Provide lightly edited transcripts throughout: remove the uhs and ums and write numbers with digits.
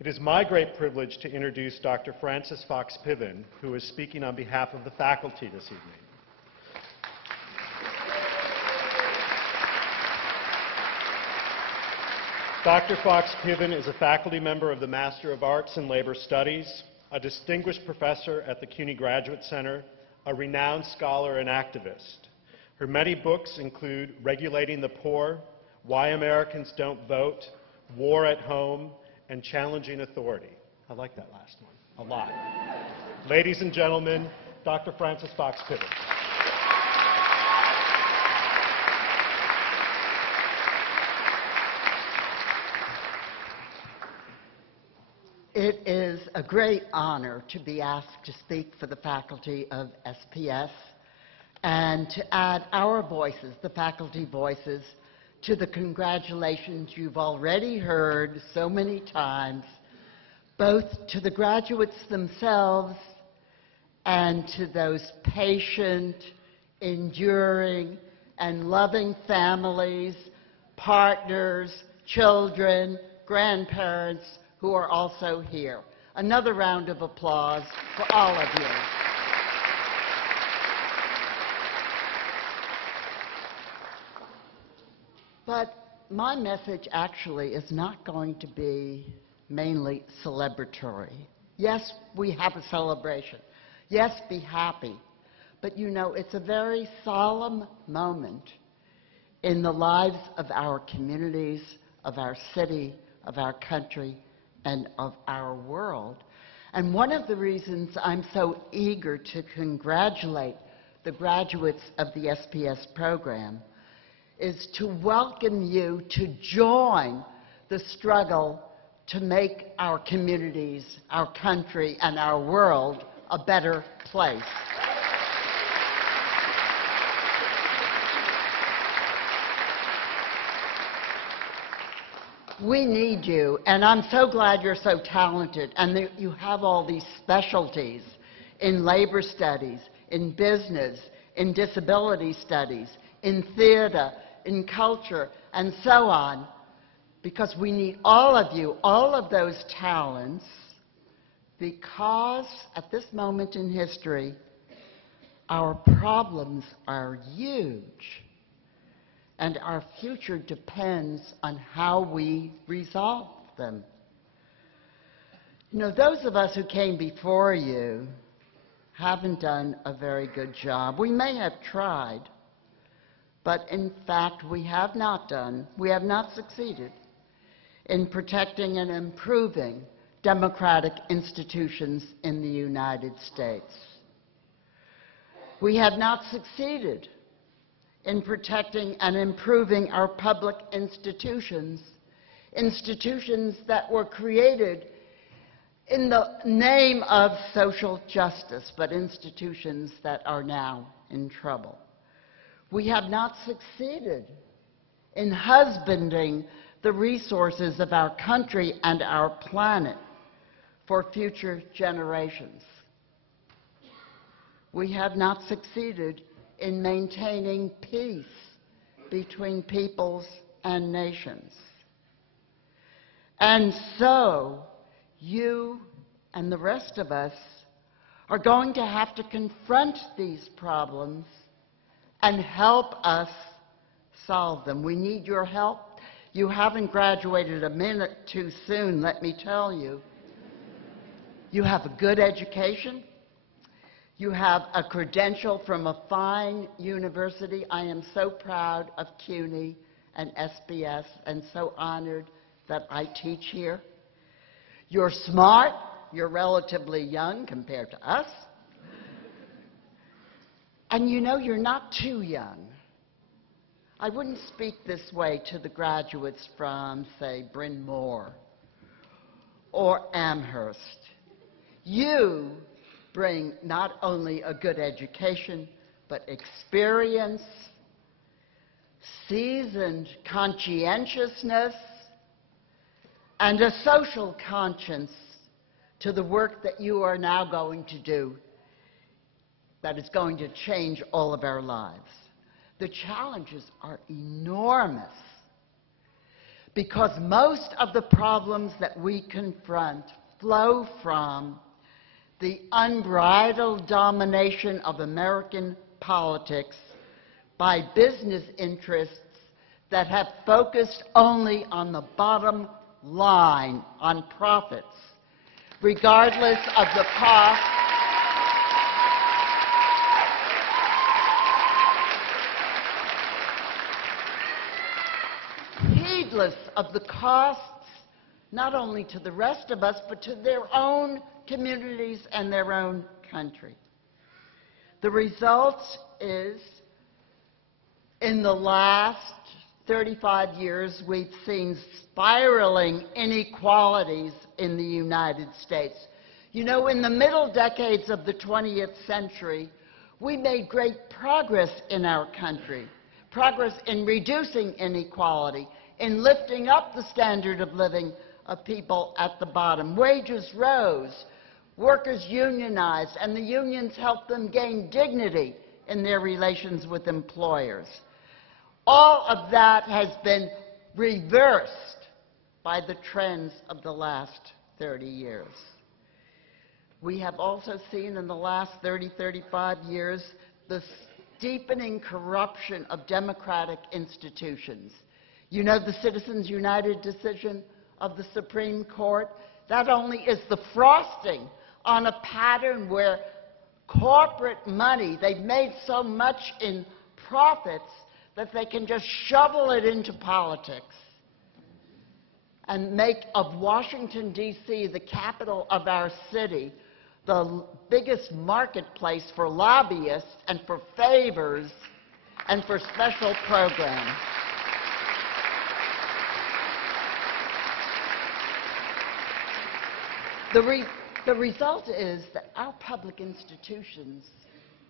It is my great privilege to introduce Dr. Frances Fox Piven, who is speaking on behalf of the faculty this evening. Dr. Fox Piven is a faculty member of the Master of Arts in Labor Studies, a distinguished professor at the CUNY Graduate Center, a renowned scholar and activist. Her many books include Regulating the Poor, Why Americans Don't Vote, War at Home, and Challenging Authority. I like that last one a lot. Ladies and gentlemen, Dr. Frances Fox Piven. It is a great honor to be asked to speak for the faculty of SPS and to add our voices, the faculty voices, to the congratulations you've already heard so many times, both to the graduates themselves and to those patient, enduring, and loving families, partners, children, grandparents, who are also here. Another round of applause for all of you. But my message actually is not going to be mainly celebratory. Yes, we have a celebration. Yes, be happy. But you know, it's a very solemn moment in the lives of our communities, of our city, of our country, and of our world. And one of the reasons I'm so eager to congratulate the graduates of the SPS program is to welcome you to join the struggle to make our communities, our country, and our world a better place. We need you, and I'm so glad you're so talented and that you have all these specialties in labor studies, in business, in disability studies, in theater, in culture, and so on, because we need all of you, all of those talents, because at this moment in history, our problems are huge. And our future depends on how we resolve them. You know, those of us who came before you haven't done a very good job. We may have tried, but in fact we have not succeeded in protecting and improving democratic institutions in the United States. We have not succeeded in protecting and improving our public institutions, institutions that were created in the name of social justice, but institutions that are now in trouble. We have not succeeded in husbanding the resources of our country and our planet for future generations. We have not succeeded in maintaining peace between peoples and nations. And so, you and the rest of us are going to have to confront these problems and help us solve them. We need your help. You haven't graduated a minute too soon, let me tell you. You have a good education. You have a credential from a fine university. I am so proud of CUNY and SPS and so honored that I teach here. You're smart. You're relatively young compared to us. And you know, you're not too young. I wouldn't speak this way to the graduates from, say, Bryn Mawr or Amherst. You bring not only a good education, but experience, seasoned conscientiousness, and a social conscience to the work that you are now going to do that is going to change all of our lives. The challenges are enormous. because most of the problems that we confront flow from the unbridled domination of American politics by business interests that have focused only on the bottom line, on profits, regardless of the cost heedless of the costs, not only to the rest of us, but to their own communities and their own country. The result is, in the last 35 years, we've seen spiraling inequalities in the United States. You know, in the middle decades of the 20th century, we made great progress in our country, progress in reducing inequality, in lifting up the standard of living of people at the bottom. Wages rose, workers unionized, and the unions helped them gain dignity in their relations with employers. All of that has been reversed by the trends of the last 30 years. We have also seen in the last 30, 35 years the deepening corruption of democratic institutions. You know the Citizens United decision of the Supreme Court? That only is the frosting on a pattern where corporate money, they've made so much in profits that they can just shovel it into politics and make of Washington, D.C., the capital of our city, the biggest marketplace for lobbyists and for favors and for special programs. The result is that our public institutions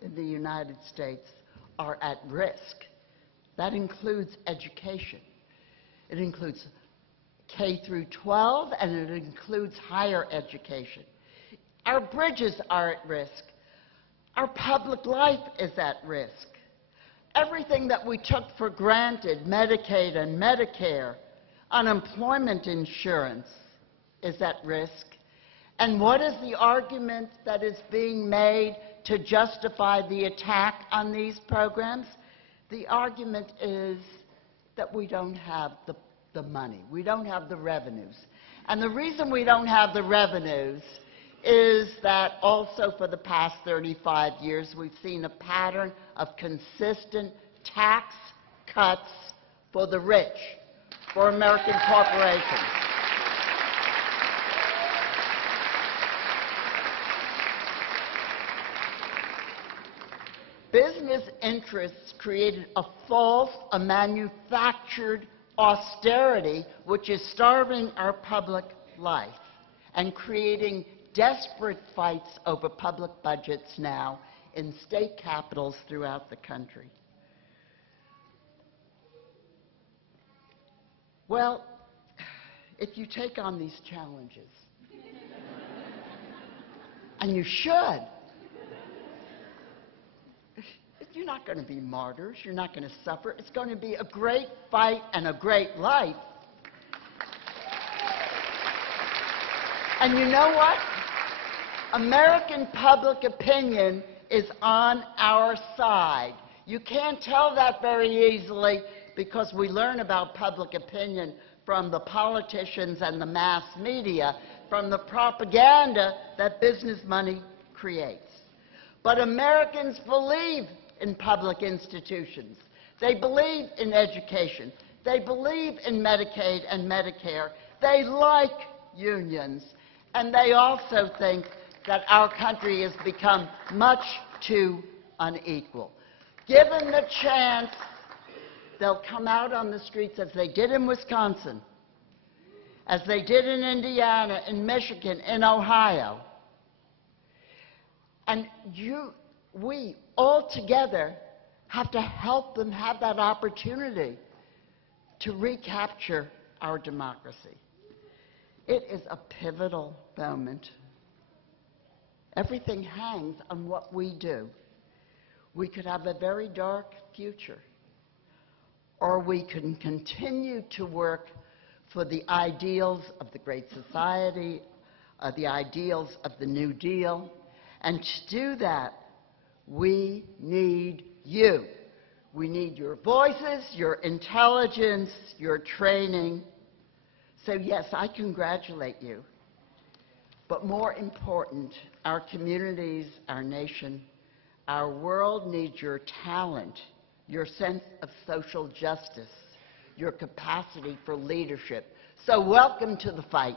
in the United States are at risk. That includes education. It includes K through 12, and it includes higher education. Our bridges are at risk. Our public life is at risk. Everything that we took for granted, Medicaid and Medicare, unemployment insurance, is at risk. And what is the argument that is being made to justify the attack on these programs? The argument is that we don't have the money. We don't have the revenues. And the reason we don't have the revenues is that also for the past 35 years, we've seen a pattern of consistent tax cuts for the rich, for American corporations. Business interests created a manufactured austerity which is starving our public life and creating desperate fights over public budgets now in state capitals throughout the country. Well, if you take on these challenges, and you should, you're not going to be martyrs. You're not going to suffer. It's going to be a great fight and a great life. And you know what? American public opinion is on our side. You can't tell that very easily because we learn about public opinion from the politicians and the mass media, from the propaganda that business money creates. But Americans believe in public institutions. They believe in education. They believe in Medicaid and Medicare. They like unions. And they also think that our country has become much too unequal. Given the chance, they'll come out on the streets as they did in Wisconsin, as they did in Indiana, in Michigan, in Ohio. And we all together have to help them have that opportunity to recapture our democracy. It is a pivotal moment. Everything hangs on what we do. We could have a very dark future, or we can continue to work for the ideals of the Great Society, the ideals of the New Deal. And to do that, we need you. We need your voices, your intelligence, your training. So yes, I congratulate you. But more important, our communities, our nation, our world needs your talent, your sense of social justice, your capacity for leadership. So welcome to the fight.